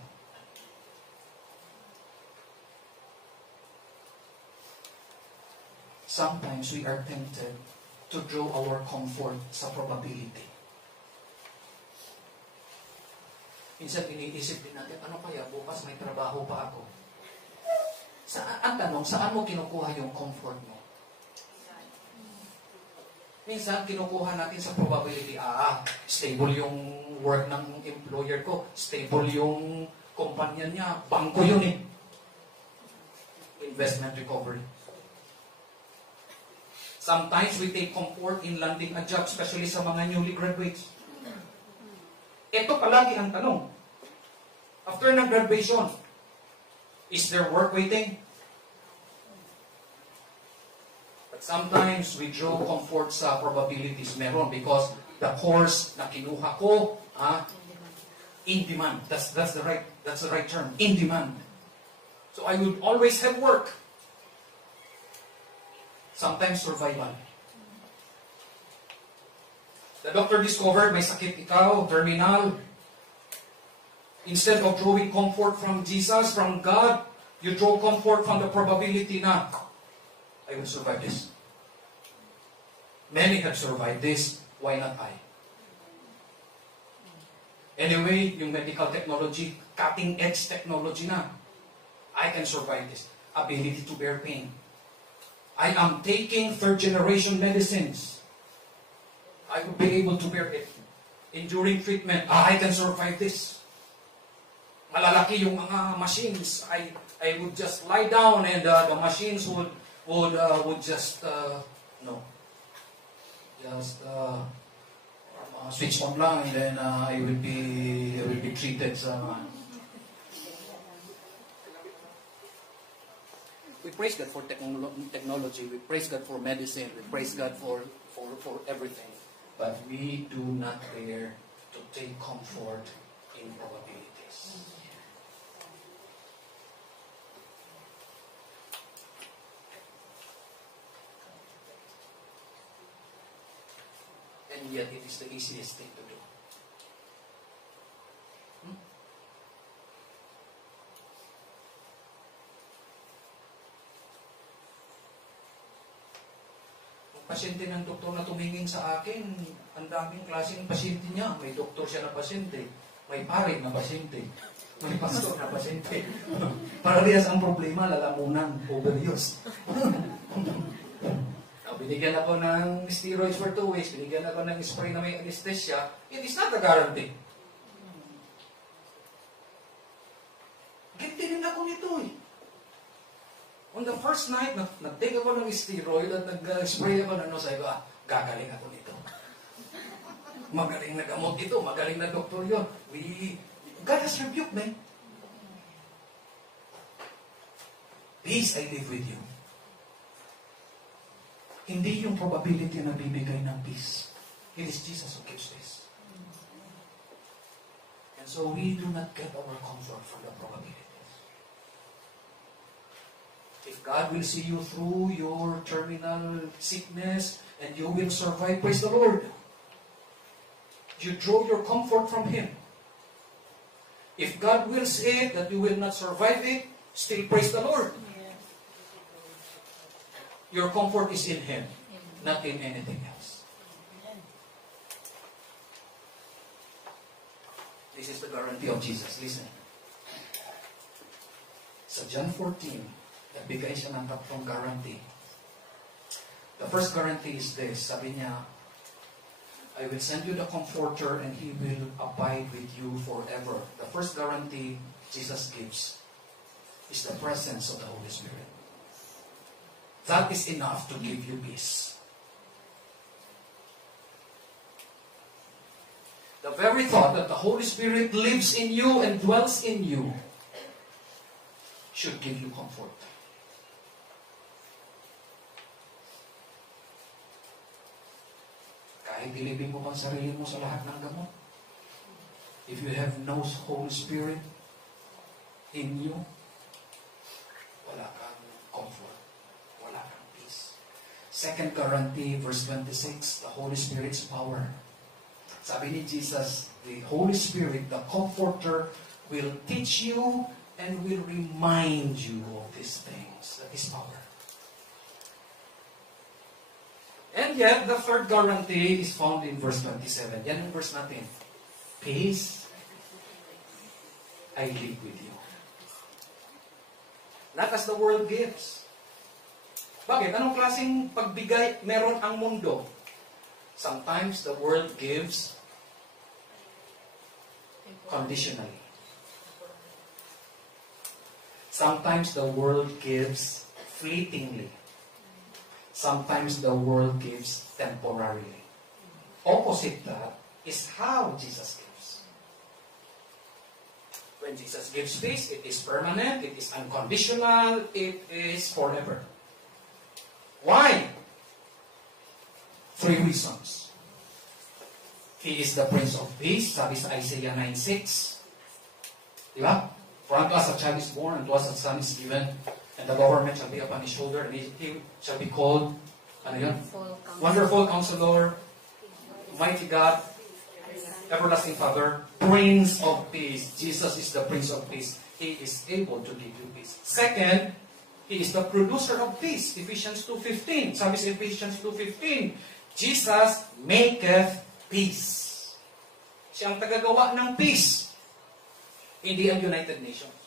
Sometimes we are tempted to draw our comfort sa probability. Minsan iniisip din natin, ano kaya bukas may trabaho pa ako? Ang tanong, saan mo kinukuha yung comfort mo? Minsan kinukuha natin sa probability, stable yung work ng employer ko, stable yung kumpanya niya, bangko yun eh. Investment recovery. Sometimes we take comfort in landing a job, especially sa mga newly graduates. Ito palagi ang tanong. After ng graduation, is there work waiting? But sometimes we draw comfort sa probabilities. Meron because the course na kinuha ko, in demand. That's the right term. In demand. So I would always have work. Sometimes survival. The doctor discovered may sakit ikaw, terminal. Instead of drawing comfort from Jesus, from God, you draw comfort from the probability na, I will survive this. Many have survived this. Why not I? Anyway, yung medical technology, cutting-edge technology na. I can survive this. Ability to bear pain. I am taking third-generation medicines. I will be able to bear it. Enduring treatment. I can survive this. Malalaki yung mga machines. I would just lie down and the machines would just switch on lang, and then I will be treated. We praise God for technology. We praise God for medicine. We praise God for everything. But we do not dare to take comfort in probabilities. And yet it is the easiest thing to do. Pasyente ng doktor na tumingin sa akin, ang daming klaseng pasyente niya. May doktor siya na pasyente, may pare na pasyente, may pastor na pasyente. Parehas ang problema, lalamunan, overuse. Binigyan ako ng steroids for 2 weeks, binigyan ako ng spray na may anesthesia, it is not a guarantee. Ganti rin ako nito eh. On the first night, nag-take ako ng steroid at nag-spray ako ng sabi ko, gagaling ako nito. Magaling na gamot ito, magaling na doktor yun. God has rebuked me. Peace I live with you. Hindi yung probability na bibigay ng peace. It is Jesus who gives this. And so we do not get our comfort from the probabilities. If God will see you through your terminal sickness and you will survive, praise the Lord. You draw your comfort from Him. If God wills it that you will not survive it, still praise the Lord. Your comfort is in Him, not in anything else. This is the guarantee of Jesus. Listen. Sa John 14, nagbigay siya ng tatlong guarantee. The first guarantee is this. Sabi niya, I will send you the Comforter and He will abide with you forever. The first guarantee Jesus gives is the presence of the Holy Spirit. That is enough to give you peace. The very thought that the Holy Spirit lives in you and dwells in you should give you comfort. Kahit ilibing mo ang sarili mo sa lahat ng gamot, if you have no Holy Spirit in you, wala kang comfort. Wala kang peace. Second guarantee, verse 26, the Holy Spirit's power. Sabi ni Jesus, the Holy Spirit, the Comforter, will teach you and will remind you of these things. That is power. And yet, the third guarantee is found in verse 27. Yan yung verse natin. Peace, I live with you. Not as the world gives. Bakit? Anong klaseng pagbigay meron ang mundo? Sometimes the world gives conditionally. Sometimes the world gives fleetingly. Sometimes the world gives temporarily. Opposite that is how Jesus gives. When Jesus gives peace, it is permanent, it is unconditional, it is forever. Why? 3 reasons. He is the Prince of Peace, sabi sa Isaiah 9:6. Diba? For unto us a child is born, unto us a son is given, and the government shall be upon his shoulder, and he shall be called, ano yun? Wonderful Counselor, Mighty God, everlasting Father, Prince of Peace. Jesus is the Prince of Peace. He is able to give you peace. Second, He is the producer of peace. Ephesians 2:15. Sabi sa Ephesians 2:15, Jesus maketh peace. Siya ang tagagawa ng peace. Hindi ang United Nations.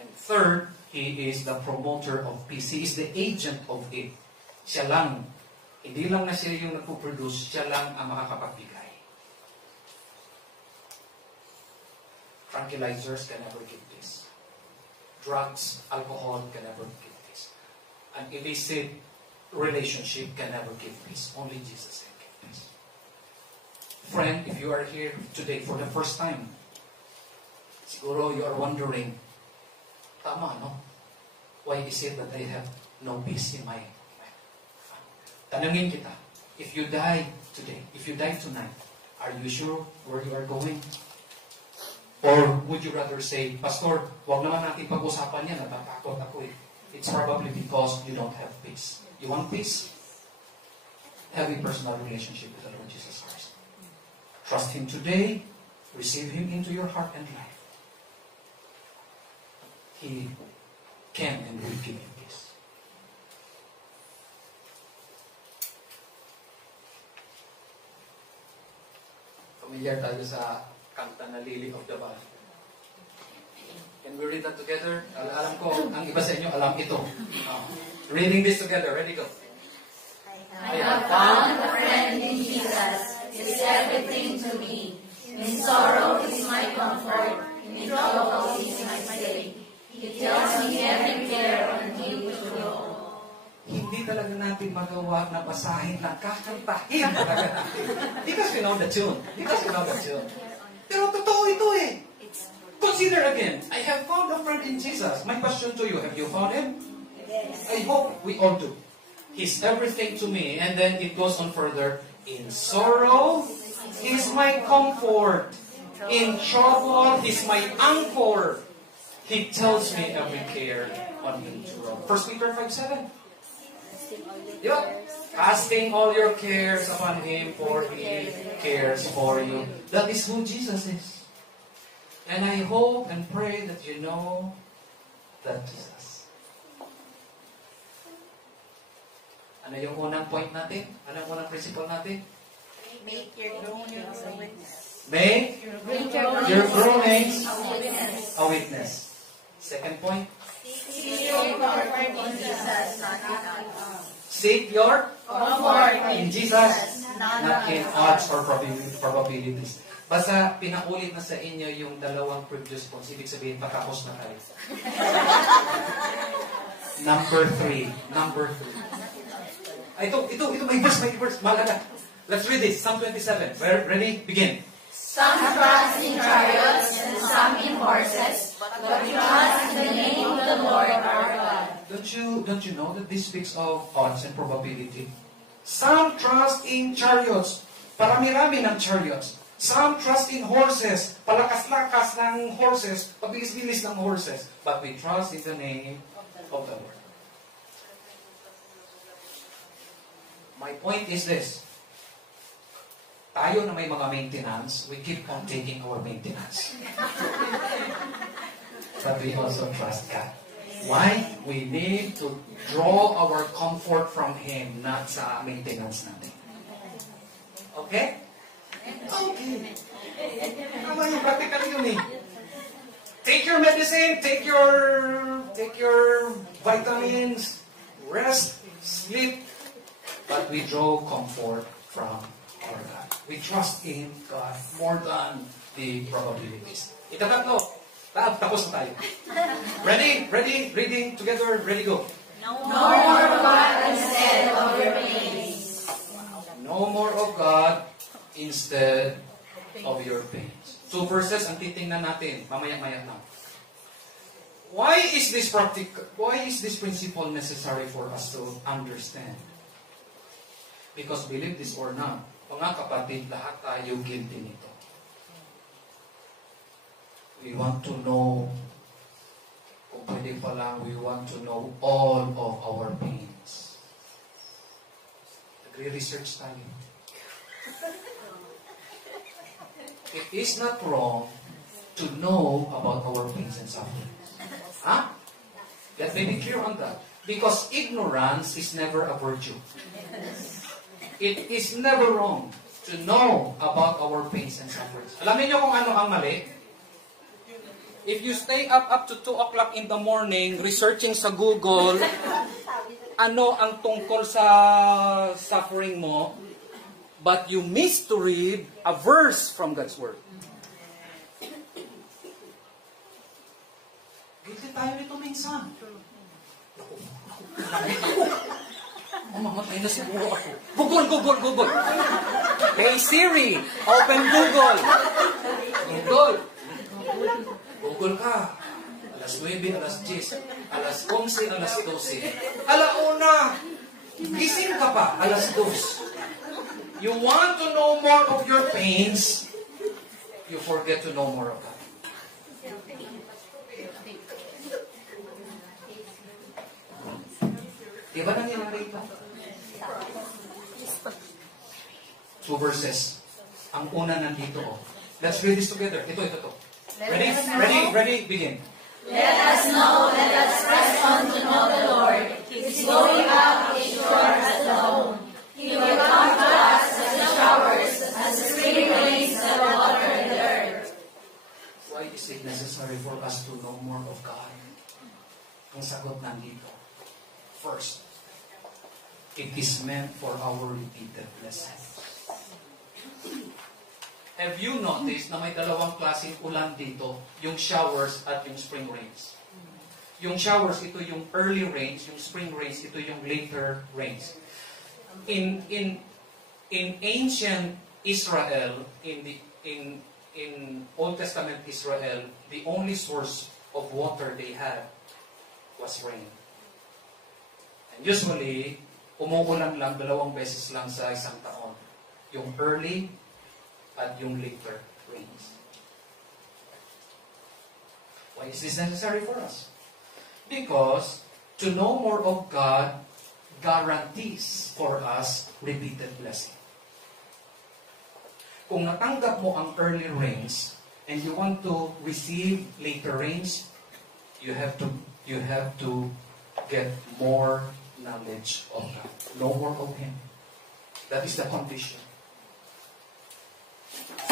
And third, He is the promoter of peace. He is the agent of it. Siya lang. Hindi lang na siya yung nagpo-produce, siya lang ang makakapagbigay. Tranquilizers can never give peace. Drugs, alcohol can never give peace. An illicit relationship can never give peace. Only Jesus can give peace. Friend, if you are here today for the first time, siguro you are wondering, tama, no? Why is it that I have no peace in my life? Tanungin kita, if you die today, if you die tonight, are you sure where you are going? Or would you rather say, Pastor, wag naman natin pag-usapan yan, natatakot ako eh. It's probably because you don't have peace. You want peace? Have a personal relationship with the Lord Jesus Christ. Trust Him today. Receive Him into your heart and life. He can and will give you peace. Familiar tayo sa kanta na Lily of the Valley. Can we read that together? Alam ko, ang iba sa inyo alam ito. Reading this together. Ready, go. I have found a friend in Jesus. Is everything to me. In sorrow is my comfort. In trouble is my stay. He tells me every care on Him to go. Hindi talaga natin magawa na basahin lang, kakantahin talaga natin. Because we know the tune. Because we know the tune. Pero totoo ito eh. Consider again, I have found a friend in Jesus. My question to you, have you found Him? Yes. I hope we all do. He's everything to me. And then it goes on further. In sorrow, He's my comfort. In trouble, He's my anchor. He tells me every care on Him to roll. 1 Peter 5:7. Yep. Casting all your cares upon Him, for He cares for you. That is who Jesus is. And I hope and pray that you know that Jesus. Ano yung unang point natin? Ano yung unang principle natin? Make your groanings a witness. Make your groanings a witness. Second point. Seek your comfort in Jesus, not in odds. Seek your Comfort in Jesus, not in odds or probabilities. Basta pinaulit na sa inyo yung dalawang previous points, ibig sabihin patapos na tayo. Number 3. Ito, may verse. Malaga. Let's read this. Psalm 27. Ready? Begin. Some trust in chariots and some in horses, but we trust in the name of the Lord our God. Don't you know that this speaks of odds and probability? Some trust in chariots. Parami-rami ng chariots. Some trust in horses. Palakas-lakas ng horses. Pabilis-bilis ng horses. But we trust in the name of the Lord. My point is this. Tayo na may mga maintenance, we keep on taking our maintenance. But we also trust God. Why? We need to draw our comfort from Him, not sa maintenance natin. Okay? Okay. Tama yung practical yun eh. Take your medicine, take your vitamins, rest, sleep, but we draw comfort from our God. We trust in God more than the probabilities. Itatatlo. Tapos na tayo. Ready? Reading together. Ready, go. No more of God instead of your pains. No more of God instead of your pains. 2 verses ang titingnan natin. Mamaya-maya na. Why is this principle necessary for us to understand? Because believe this or not, mga kapatid, lahat tayo guilty nito. We want to know, kung pwede pa lang, we want to know all of our pains. Nagre-research tayo. It is not wrong to know about our pains and sufferings. Huh? Let me be clear on that. Because ignorance is never a virtue. It is never wrong to know about our pains and sufferings. Alam niyo kung ano ang mali? If you stay up to 2 o'clock in the morning researching sa Google ano ang tungkol sa suffering mo, but you miss to read a verse from God's Word. Guilty tayo nito minsan. Mamatay na siguro ako. Google. Hey Siri, open Google. Google ka. Alas 9, alas 10, alas 11, alas 12. Alauna, gising ka pa, alas 2. You want to know more of your pains, you forget to know more of God. Di ba nangyari ito? 2 verses. Ang una nandito. Let's read this together. Ito. Ready? Begin. Let us know, let us press on to know the Lord. His going out is sure as the home. He will come to us as the showers, as the spring rains that water the earth. Why is it necessary for us to know more of God? Ang sagot nandito. First, it is meant for our repeated blessings. Have you noticed na may dalawang klaseng ulan dito? Yung showers at yung spring rains. Yung showers, ito yung early rains. Yung spring rains, ito yung later rains. In ancient Israel, in Old Testament Israel, the only source of water they had was rain. And usually, umuulan lang 2 beses lang sa isang taon. Yung early at yung later rains. Why is this necessary for us? Because to know more of God guarantees for us repeated blessing. Kung natanggap mo ang early rains and you want to receive later rains, you have to get more knowledge of God. Know more of Him. That is the condition.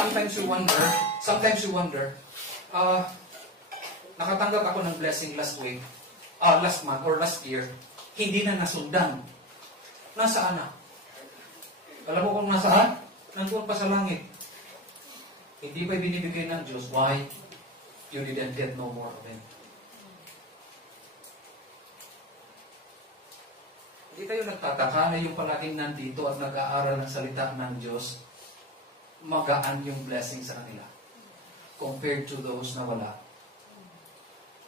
Sometimes you wonder, nakatanggap ako ng blessing last month or last year, hindi na nasundan. Nasaan na? Alam mo kung nasaan? Nandun pa sa langit. Hindi pa binibigay ng Diyos. Why? You didn't get no more of Him. Hindi tayo nagtataka na yung palaging nandito at nag-aaral ng salita ng Diyos, magaan yung blessing sa kanila compared to those na wala.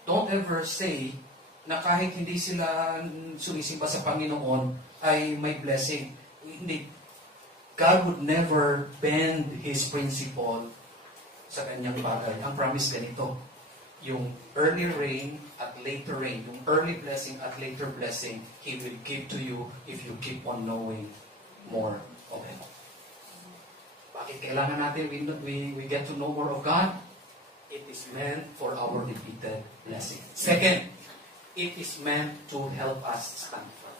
Don't ever say na kahit hindi sila sumisimba sa Panginoon ay may blessing. Hindi. God would never bend His principle sa kanyang bagay. Ang promise ganito, yung early rain at later rain, yung early blessing at later blessing, He will give to you if you keep on knowing more of Him. Bakit kailangan natin we get to know more of God? It is meant for our repeated blessing. Second, it is meant to help us stand firm.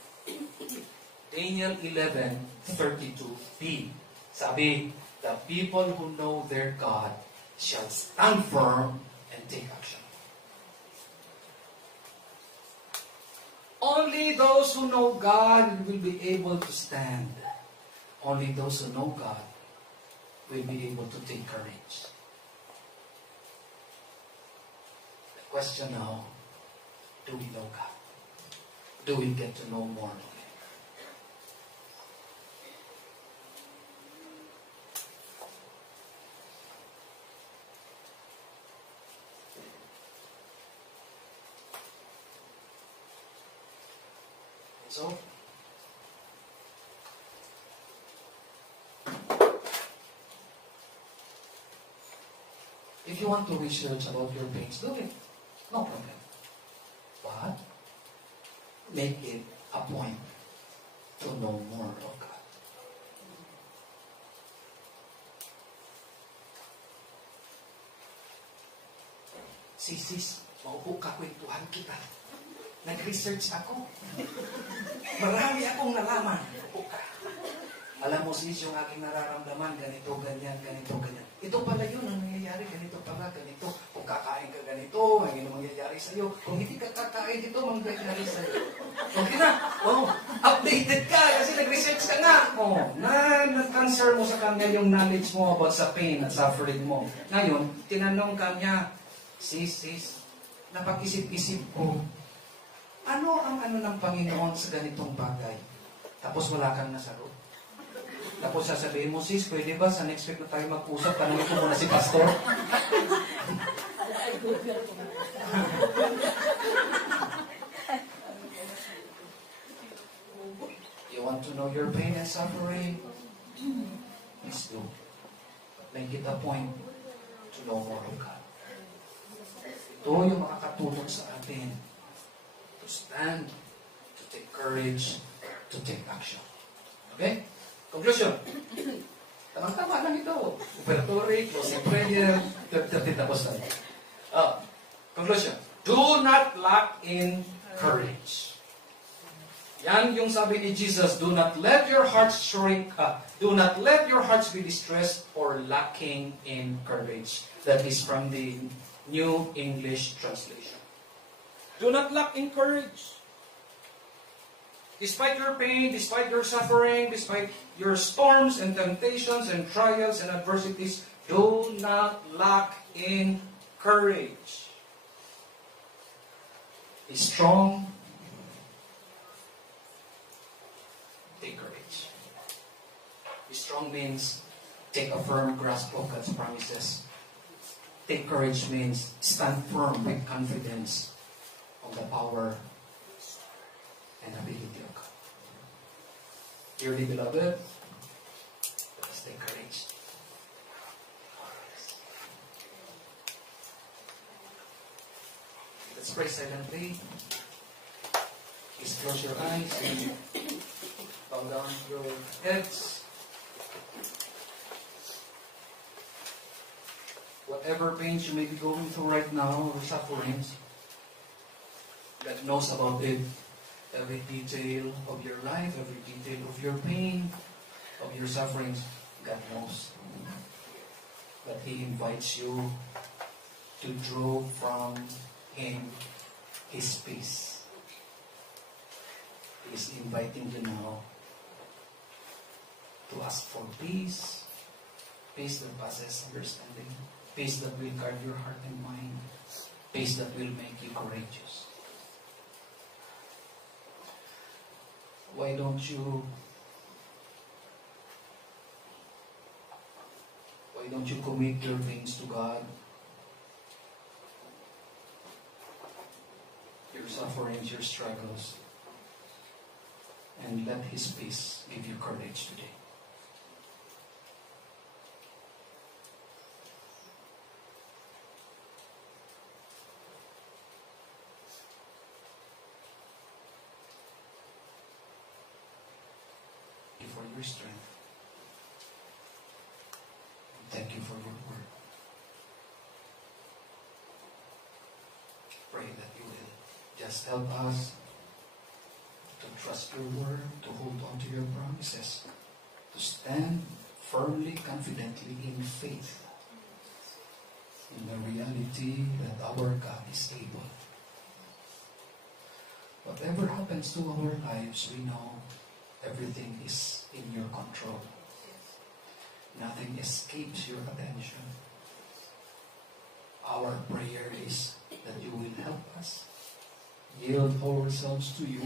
Daniel 11:32b. Sabi, the people who know their God shall stand firm and take action. Only those who know God will be able to stand. Only those who know God will be able to take courage. The question now, do we know God? Do we get to know more of Him? So, if you want to research about your pains, do it. No problem. But make it a point to know more of God. Sis, maupo ka, kwentuhan kita. Nag-research ako. Marami akong nalaman. Maupo ka. Alam mo sis, yung aking nararamdaman, ganito, ganyan, ganito, ganyan. Ito pala yun, ang nangyayari, ganito pala, ganito. Kung kakain ka ganito, ang mangyayari sa'yo. Kung hindi ka kakain dito, mangyayari sa'yo. Okay na, updated ka, kasi nag-research ka na. Nag-transfer mo sa kanya yung knowledge mo about sa pain at suffering mo. Ngayon, tinanong ka niya, sis, napag-isip-isip ko, ano ang ng Panginoon sa ganitong bagay? Tapos wala kang nasagot. Tapos sasabihin mo, sis, pwede ba sa next week na tayo mag-usap? Tanungin ko muna si pastor. You want to know your pain and suffering? Please do. But make it a point to know more of God. Ito yung makakatulong sa atin to stand, to take courage, to take action. Okay? Conclusion. Tamang-tama lang ito. Operatory, closing prayer, 30 tapos tayo. Conclusion. Do not lack in courage. Yan yung sabi ni Jesus, do not let your hearts shrink up. Do not let your hearts be distressed or lacking in courage. That is from the New English Translation. Do not lack in courage. Despite your pain, despite your suffering, despite your storms and temptations and trials and adversities, do not lack in courage. Be strong. Take courage. Be strong means take a firm grasp of God's promises. Take courage means stand firm with confidence on the power and ability of God. Dearly beloved, let us take courage. Let's pray silently. Please close your eyes and bow down your heads. Whatever pains you may be going through right now or sufferings, God knows about it. Every detail of your life, every detail of your pain, of your sufferings, God knows. But He invites you to draw from Him His peace. He is inviting you now to ask for peace, peace that passes understanding, peace that will guard your heart and mind, peace that will make you courageous. Why don't you commit your things to God? Your sufferings, your struggles, and let His peace give you courage today. For your strength. Thank you for your word. Pray that you will just help us to trust your word, to hold on to your promises, to stand firmly, confidently in faith in the reality that our God is able. Whatever happens to our lives, we know everything is in your control. Nothing escapes your attention. Our prayer is that you will help us yield ourselves to you,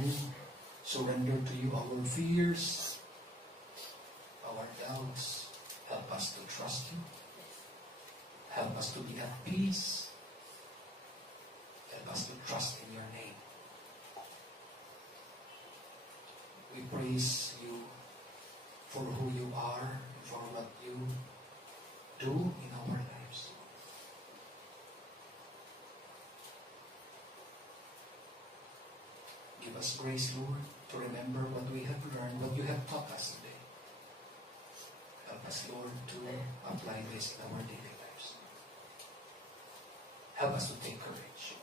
surrender to you our fears, our doubts. Help us to trust you. Help us to be at peace. Help us to trust in your name. We praise you for who you are and for what you do in our lives. Give us grace, Lord, to remember what we have learned, what you have taught us today. Help us, Lord, to apply this in our daily lives. help us to take courage.